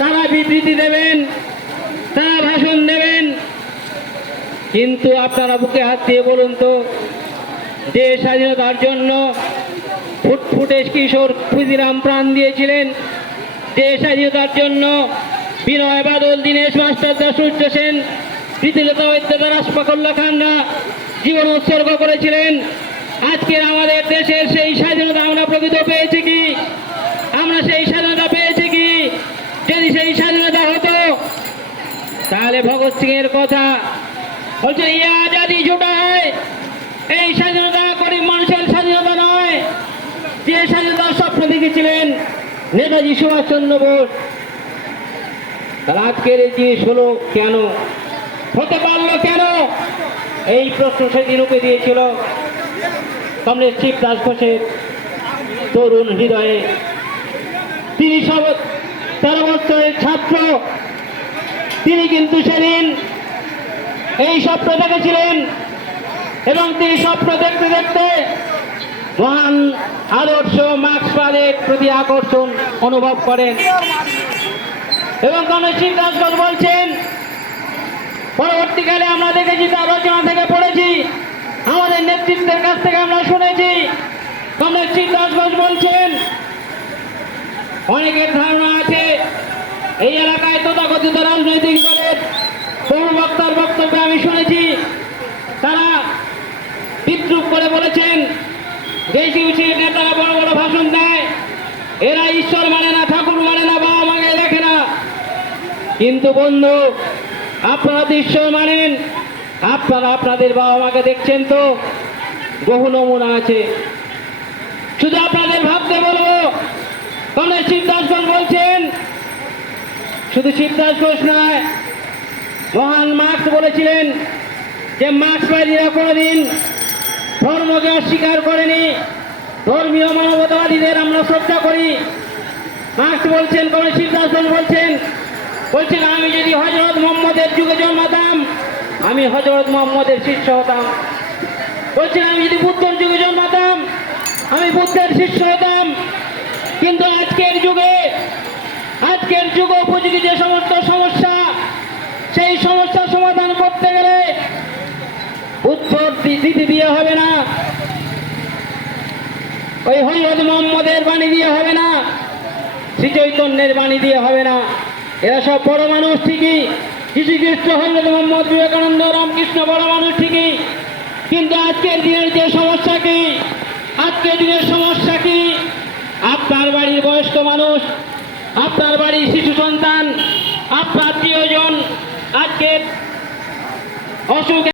তারা বিবৃতি দেবেন, তারা ভাষণ দেবেন, কিন্তু আপনারা বুকে হাত দিয়ে বলুন তো, দেশ স্বাধীনতার জন্য ফুটফুটে কিশোর ক্ষুদিরাম প্রাণ দিয়েছিলেন। দেশ স্বাধীনতার জন্য বিনয় বাদল, দীনেশ মাস্টার, সূর্য সেন, প্রীতিলতা বৈদ্যনাথ, রাজপাকল্লা খানরা জীবন উৎসর্গ করেছিলেন। আজকের আমাদের দেশের সেই স্বাধীনতা আমরা প্রকৃত পেয়েছি কি? আমরা সেই স্বাধীনতা পেয়েছি কি? যদি সেই স্বাধীনতা হতো তাহলে ভগৎ সিং এর কথা বলছে, ইয়া আজাদি ঝুটা হয়, এই স্বাধীনতা গরিব মানুষের স্বাধীনতা নয়। যে স্বাধীনতার স্বপ্ন দেখেছিলেন নেতাজি সুভাষচন্দ্র বোস, তার আজকের এই জিনিস হলো কেন, হতে পারলো কেন? এই প্রশ্ন সেদিন রূপে দিয়েছিল কমরেড শিবদাস ঘোষের তরুণ হৃদয়ে। তিনি 13 বছরের ছাত্র, তিনি কিন্তু সেদিন এই স্বপ্ন দেখেছিলেন এবং তিনি স্বপ্ন দেখতে দেখতে মহান আদর্শ মার্ক্সবাদের প্রতি আকর্ষণ অনুভব করেন। এবং কমরেড শিবদাস ঘোষ বলছেন, পরবর্তীকালে আমরা দেখেছি, তার রচনা থেকে পড়েছি, আমাদের নেতৃত্বের কাছ থেকে আমরা শুনেছি, কমরেড শিবদাস ঘোষ বলছেন, অনেকের ধারণা আছে এই এলাকায় তথাকথিত রাজনৈতিক দলের বহু বক্তার বক্তব্য আমি শুনেছি, তারা বিদ্রুপ করে বলেছেন দেশি নেতারা বড় বড় ভাষণ দেয়, এরা ঈশ্বর মানে না, ঠাকুর মানে না, বাবা মাকে দেখে না। কিন্তু বন্ধু, আপনারা তো ঈশ্বর মানেন, আপনারা আপনাদের বাবা মাকে দেখছেন তো? বহু নমুনা আছে, শুধু আপনাদের ভাবতে বলবো। কমরেড শিবদাস ঘোষ বলছেন, শুধু শিবদাস ঘোষ নয়, মহান মার্ক্স বলেছিলেন যে মার্ক্সবাদীরা কোনোদিন ধর্মকে অস্বীকার করেনি, ধর্মীয় মানবতাবাদীদের আমরা শ্রদ্ধা করি। মার্ক্স বলছেন, কমরেড শিবদাস ঘোষ বলছেন, আমি যদি হযরত মুহাম্মদের যুগে জন্মাতাম, আমি হযরত মুহাম্মদের শিষ্য হতাম। বলছেন, আমি যদি বুদ্ধের যুগে জন্মাতাম, আমি বুদ্ধের শিষ্য হতাম। কিন্তু আজকের যুগ উপযোগী যে সমস্ত সমস্যা, সেই সমস্যার সমাধান করতে গেলে উত্তর দিতে দিয়ে হবে না, ওই হযরত মুহাম্মদের বাণী দিয়ে হবে না, শ্রী চৈতন্যের বাণী দিয়ে হবে না। এরা সব বড় মানুষ ঠিকই, যীশুখ্রিস্ট, হযরত মুহাম্মদ, বিবেকানন্দ, রামকৃষ্ণ বড় মানুষ ঠিকই, কিন্তু আজকের দিনের যে সমস্যা কি? আজকের দিনের সমস্যা কি? আপনার বাড়ির বয়স্ক মানুষ, আপনার বাড়ির শিশু সন্তান, আপনার প্রিয়জন আজকের অসুখ